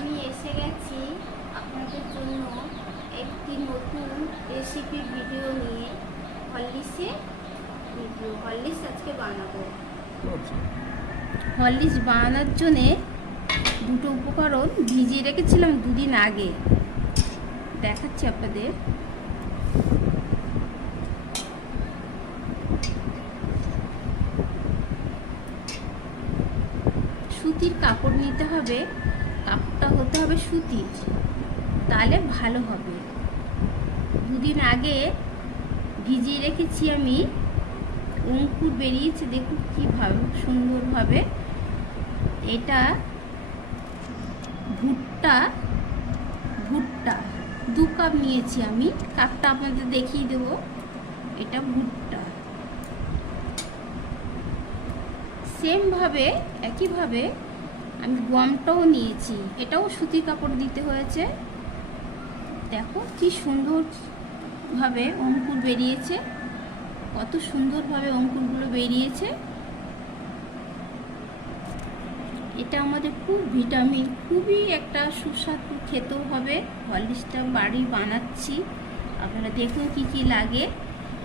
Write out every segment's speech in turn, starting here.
আমি এসে গেছি আপনাদের জন্য একটি নতুন রেসিপি ভিডিও নিয়ে। হরলিক্সের ভিডিও। হরলিক্স আজকে বানাবো। হরলিক্স বানানোর জন্যে দুটো উপকরণ ভিজিয়ে রেখেছিলাম দুদিন আগে, দেখাচ্ছি আপনাদের। সুতির কাপড় নিতে হবে, কাপড়টা হতে হবে সুতির, তাহলে ভালো হবে। দুদিন আগে ভিজিয়ে রেখেছি আমি, অঙ্কুর বেরিয়েছে দেখুন কীভাবে সুন্দরভাবে। এটা ভুট্টা 2 কাপ নিয়েছি আমি, কাপটা আপনাদের দেখিয়ে দেব। এটা ভুট্টা সেমভাবে একইভাবে আমি গমটাও নিয়েছি, এটাও সুতির কাপড় দিতে হয়েছে। দেখো কি সুন্দরভাবে অঙ্কুর বেরিয়েছে, কত সুন্দরভাবে অঙ্কুরগুলো বেরিয়েছে। এটা আমাদের খুব ভিটামিন, খুবই একটা সুস্বাদু খেতেও হবে। হরলিক্সটা বাড়ি বানাচ্ছি, আপনারা দেখুন কি কি লাগে।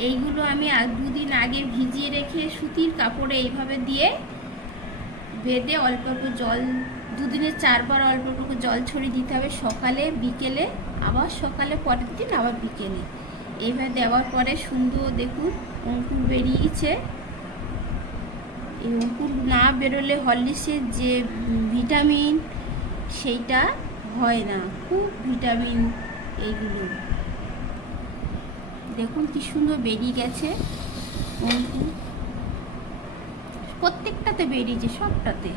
এইগুলো আমি 2 দিন আগে ভিজিয়ে রেখে সুতির কাপড়ে এইভাবে দিয়ে বেঁধে অল্প অল্প জল, 2 দিনে 4 বার অল্প অল্প জল ছড়িয়ে দিতে হবে, সকালে বিকেলে, আবার সকালে পরের দিন আবার বিকেলে। এইভাবে দেওয়ার পরে সুন্দর দেখুন অঙ্কুর বেরিয়েছে। এই অঙ্কুর না বেরোলে হরলিক্সের যে ভিটামিন সেইটা হয় না, খুব ভিটামিন এইগুলো। দেখুন কি সুন্দর বেরিয়ে গেছে অঙ্কুর, প্রত্যেকটাতে বেরিয়েছে, সবটাতে।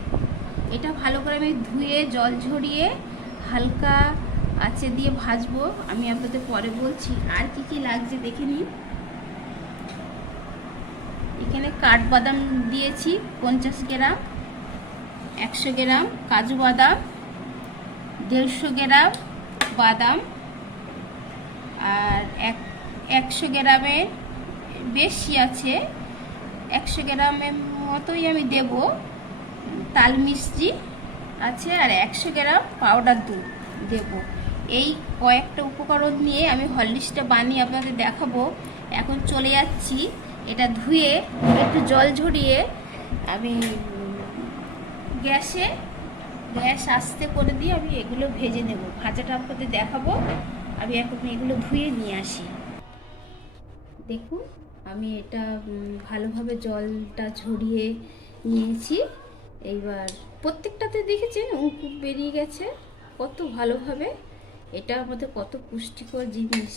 এটা ভালো করে আমি ধুয়ে জল ঝরিয়ে হালকা আঁচে দিয়ে ভাজবো, আমি আপনাদের পরে বলছি। আর কি কি লাগছে দেখে নিন। এখানে কাঠবাদাম দিয়েছি 50 গ্রাম, 100 গ্রাম কাজু বাদাম, 150 গ্রাম বাদাম, আর 100 গ্রামের বেশি আছে, 100 গ্রামের মতোই আমি দেব তাল মিষ্টি আছে, আর 100 গ্রাম পাউডার দুধ দেব। এই কয়েকটা উপকরণ নিয়ে আমি হরলিক্সটা বানিয়ে আপনাদের দেখাবো। এখন চলে যাচ্ছি, এটা ধুয়ে একটু জল ঝরিয়ে আমি গ্যাস আস্তে করে দিয়ে আমি এগুলো ভেজে নেব। ভাজাটা আপনাদের দেখাবো। আমি এখন এগুলো ধুয়ে নিয়ে আসি। দেখুন আমি এটা ভালোভাবে জলটা ঝরিয়ে নিয়েছি। এইবার প্রত্যেকটাতে দেখেছেন অঙ্কুর বেরিয়ে গেছে কত ভালোভাবে। এটা আমাদের কত পুষ্টিকর জিনিস।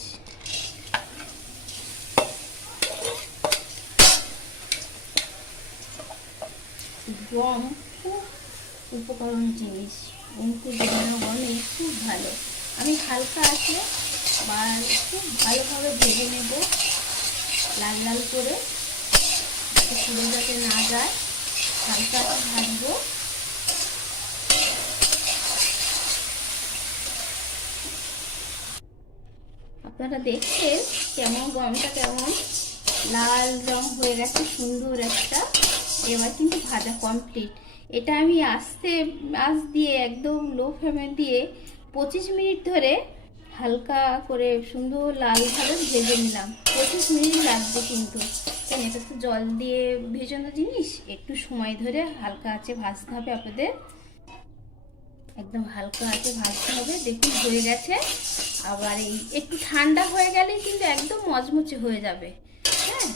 গম খুব উপকরণ জিনিস, অঙ্কুর বেরানো গমে খুব ভালো। আমি হালকা আছে বা খুব ভালোভাবে ভেজে নেব, লাল লাল করে, পুরো যাতে না যায়, হালকা ভাজবো। আপনারা দেখছেন কেমন গমটা কেমন লাল রং হয়ে গেছে, সুন্দর একটা। এবার কিন্তু ভাজা কমপ্লিট। এটা আমি আঁচ দিয়ে একদম লো ফ্লেমে দিয়ে 25 মিনিট ধরে হালকা করে সুন্দর লালভাবে ভেজে নিলাম। 25 মিনিট লাগবে কিন্তু, কারণ এটা তো জল দিয়ে ভেজানো জিনিস, একটু সময় ধরে হালকা আঁচে ভাজতে হবে আপনাদের, একদম হালকা আঁচে ভাজতে হবে। দেখুন হয়ে গেছে। আবার এই একটু ঠান্ডা হয়ে গেলেই কিন্তু একদম মচমচে হয়ে যাবে। হ্যাঁ,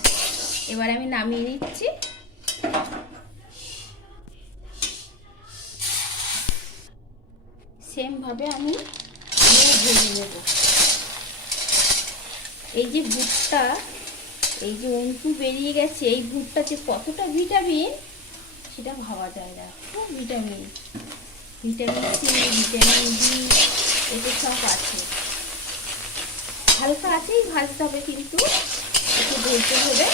এবার আমি নামিয়ে নিচ্ছি। সেমভাবে আমি ভেজে নেব। এই যে ভুট্টা, এই যে অঙ্কুর বেরিয়ে গেছে, এই ভুট্টাতে কতটা ভিটামিন সেটা ভাবা যায় না। খুব vitamin, vitamin C, vitamin D, এতে সব আছে। হালকা আছেই ভাজতে হবে, কিন্তু একটু ধৈর্য ধরে।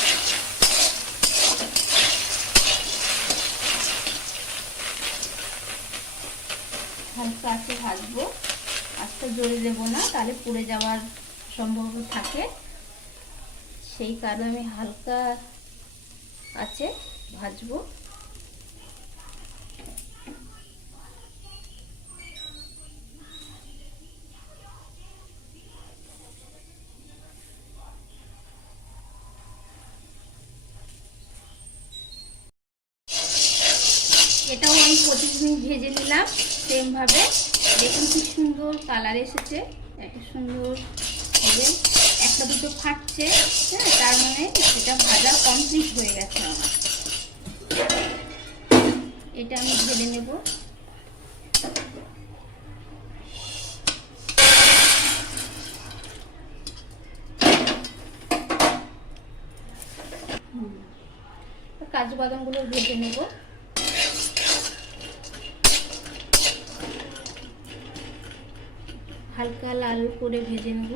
হালকা আছে ভাজবো, আস্তে জোরে দেবো না, তাহলে পুড়ে যাওয়ার সম্ভাবনা থাকে। সেই কারণে আমি হালকা আছে ভাজবো। এটাও আমি 25 মিনিট ভেজে নিলাম সেমভাবে। দেখুন কি সুন্দর কালার এসেছে, একটা সুন্দর হবে, একটা দুটো ফাটছে, হ্যাঁ, তার মানে এটা ভাজা কমপ্লিট হয়ে গেছে আমার। এটা আমি ঢেলে নেব। কাজু বাদামগুলো ভেজে নেব। হালকা লাল করে ভেজে নেব।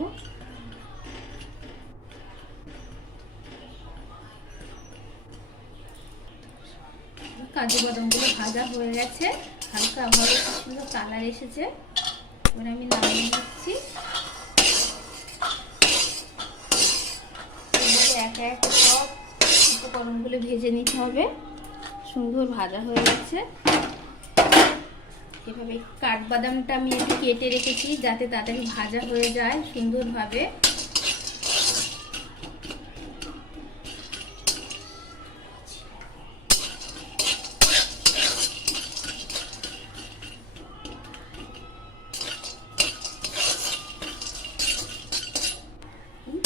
কাজু বাদামগুলো ভাজা হয়ে গেছে, হালকা ভাবে সুন্দর কালার এসেছে। এবার আমি নামিয়ে দিচ্ছি। একে একে সব উপকরণগুলো ভেজে নিতে হবে। সুন্দর ভাজা হয়ে গেছে। এভাবে কাঠবাদামটা আমি একটু কেটে রেখেছি যাতে তাড়াতাড়ি ভাজা হয়ে যায় সুন্দরভাবে।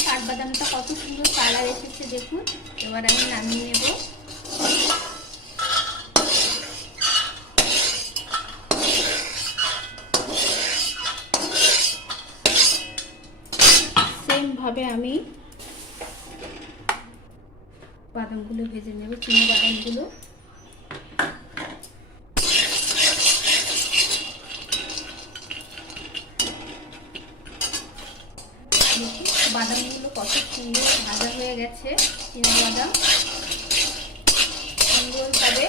কাঠবাদামটা কত সুন্দর কালার এসেছে দেখুন। এবার আমি নামিয়ে নেব। সেমভাবে আমি বাদামগুলো ভেজে নেব, চিনি বাদামগুলো। বাদামগুলো কত সুন্দর ভাজা হয়ে গেছে। চিনি বাদাম সুন্দরভাবে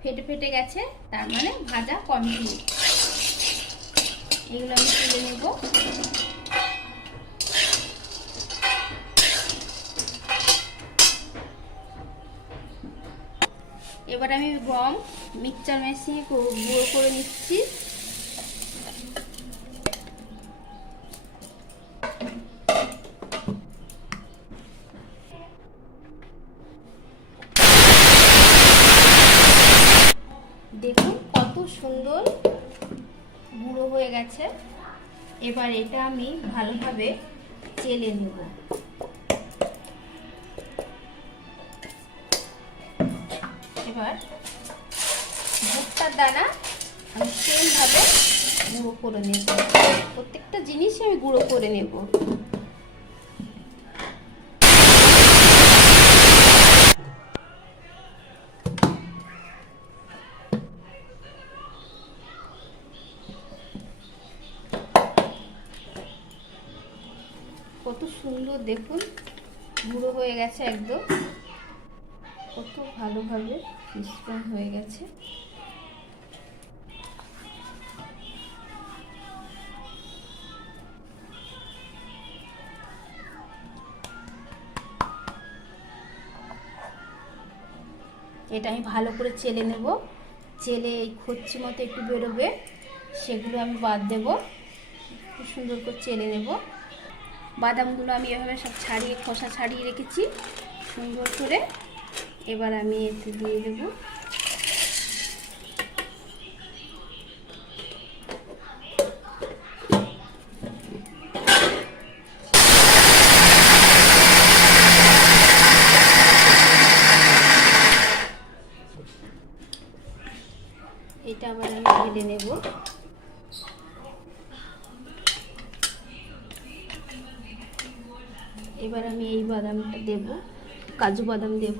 ফেটে ফেটে গেছে, তার মানে ভাজা কমপ্লিট। এগুলো আমি তুলে নেব। এবার আমি গম মিক্সচার মেশিনে গুঁড়ো করে নিচ্ছি। দেখুন কত সুন্দর গুঁড়ো হয়ে গেছে। এবার এটা আমি ভালোভাবে চেলে নেব। এবার ভুট্টার দানা আমি সেমভাবে গুঁড়ো করে নেব। প্রত্যেকটা জিনিস আমি গুঁড়ো করে নেব। কত সুন্দর দেখুন গুঁড়ো হয়ে গেছে একদম, কত ভালোভাবে মিশ্রণ হয়ে গেছে। এটা আমি ভালো করে চেলে নেব। চেলে এই খচ্চি মতো একটু বেরোবে, সেগুলো আমি বাদ দেব। খুব সুন্দর করে চেলে নেব। বাদামগুলো আমি এভাবে সব ছাড়িয়ে, খোসা ছাড়িয়ে রেখেছি সুন্দর করে। এবার আমি এতে দিয়ে দেব এটা। আবার আমি ঢেলে নেব। এবার আমি এই বাদামটা দেব, কাজু বাদাম দেব।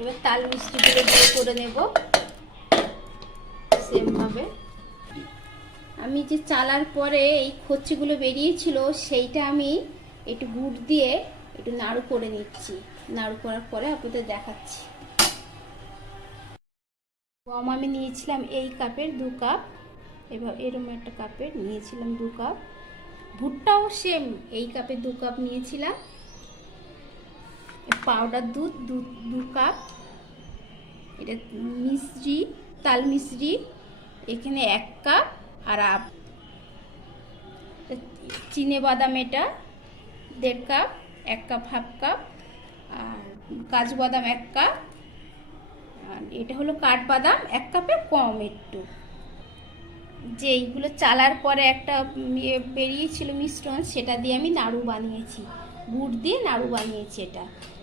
এবার তাল মিষ্টিগুলো দিয়ে করে নেব সেমভাবে। আমি যে চালার পরে এই খচ্চিগুলো বেরিয়েছিল সেইটা আমি একটু গুড় দিয়ে একটু নাড়ু করে নিচ্ছি। নাড়ু করার পরে আপনাদের দেখাচ্ছি। গম আমি নিয়েছিলাম এই কাপের 2 কাপ। এবার এরকম একটা কাপের নিয়েছিলাম 2 কাপ। ভুট্টাও সেম এই কাপের 2 কাপ নিয়েছিলাম। পাউডার দুধ 2 কাপ। এটা মিশ্রি, তাল মিশ্রি এখানে 1 কাপ। আর চিনে বাদাম এটা 1.5 কাপ, 1 কাপ হাফ কাপ, আর কাজু বাদাম 1 কাপ, আর এটা হলো কাঠবাদাম 1 কাপের কম একটু। যে এইগুলো চালার পরে একটা বেরিয়েছিল মিশ্রণ, সেটা দিয়ে আমি নাড়ু বানিয়েছি, গুড় দিয়ে নাড়ু বানিয়েছি।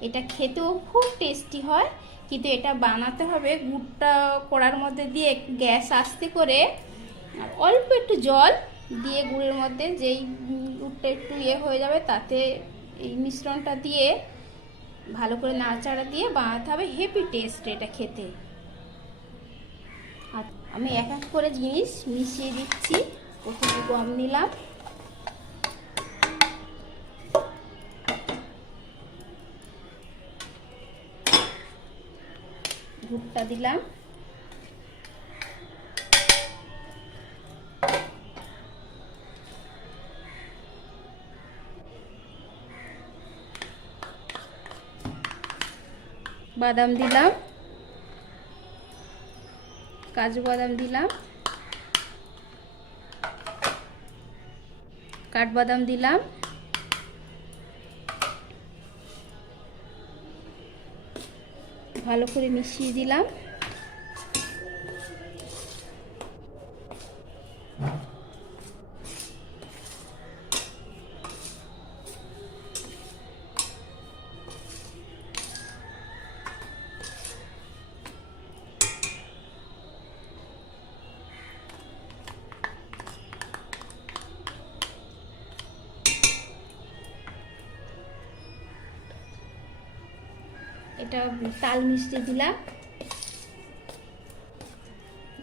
এটা খেতেও খুব টেস্টি হয়, কিন্তু এটা বানাতে হবে গুড়টা কড়ার মধ্যে দিয়ে গ্যাস আস্তে করে আর অল্প একটু জল দিয়ে গুড়ের মধ্যে, যেই গুড়টা একটু হয়ে যাবে তাতে এই মিশ্রণটা দিয়ে ভালো করে নাড়াচাড়া দিয়ে বানাতে হবে। হেভি টেস্ট এটা খেতে। আর আমি এক এক করে জিনিস মিশিয়ে দিচ্ছি। প্রথমে গম নিলাম, গুড়টা দিলাম, বাদাম দিলাম, কাজু বাদাম দিলাম, কাঠবাদাম দিলাম, ভালো করে মিশিয়ে দিলাম। এটা তাল মিষ্টি দিলাম,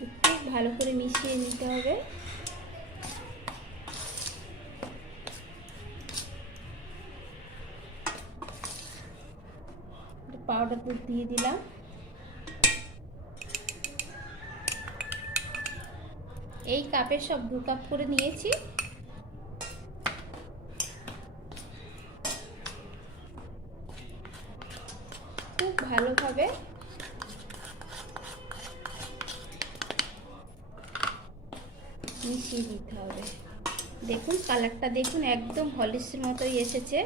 একটু ভালো করে মিশিয়ে নিতে হবে। পাউডার দুধ দিয়ে দিলাম, এই কাপের সব 2 কাপ করে নিয়েছি। খুব ভালোভাবে মিশিয়ে দিতে হবে। দেখুন কালারটা দেখুন, একদম হরলিক্সের মতোই এসেছে।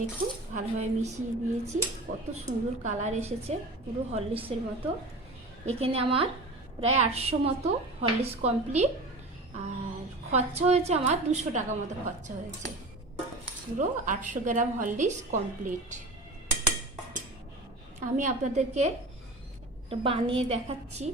দেখুন ভালোভাবে মিশিয়ে দিয়েছি, কত সুন্দর কালার এসেছে, পুরো হরলিক্সের মতো। এখানে আমার প্রায় 800 মতো হরলিক্স কমপ্লিট, আর খরচা হয়েছে আমার 200 টাকা মতো খরচা হয়েছে। পুরো 800 গ্রাম হরলিক্স কমপ্লিট। আমি আপনাদেরকে বানিয়ে দেখাচ্ছি।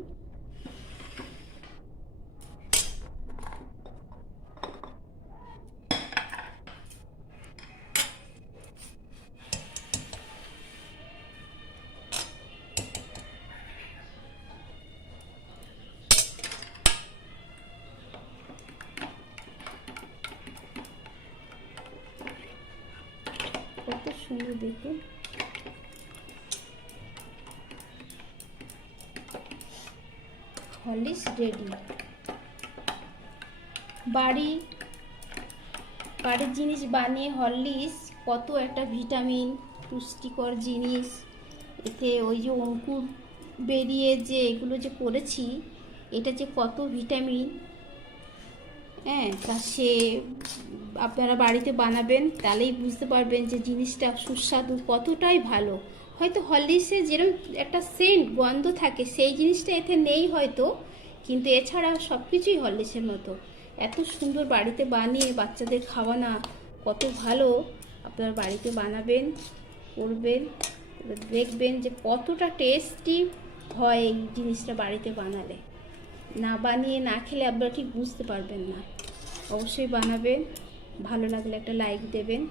কত সুন্দর দেখুন। Horlicks ready. বাড়ির জিনিস বানিয়ে হরলিক্স কত একটা ভিটামিন, পুষ্টিকর জিনিস। এতে ওই যে অঙ্কুর বেরিয়ে যে এগুলো যে করেছি, এটা যে কত ভিটামিন, হ্যাঁ, তা সে আপনারা বাড়িতে বানাবেন, তাহলেই বুঝতে পারবেন যে জিনিসটা সুস্বাদু কতটাই ভালো। হয়তো হরলিক্সে যেরকম একটা সেন্ট গন্ধ থাকে, সেই জিনিসটা এতে নেই হয়তো, কিন্তু এছাড়া সব কিছুই হরলিক্সের মতো। এত সুন্দর বাড়িতে বানিয়ে বাচ্চাদের খাওয়ানো কত ভালো। আপনারা বাড়িতে বানাবেন, করবেন, দেখবেন যে কতটা টেস্টি হয় এই জিনিসটা বাড়িতে বানালে। না বানিয়ে না খেলে আপনারা ঠিক বুঝতে পারবেন না। অবশ্যই বানাবেন। ভালো লাগলে একটা লাইক দেবেন।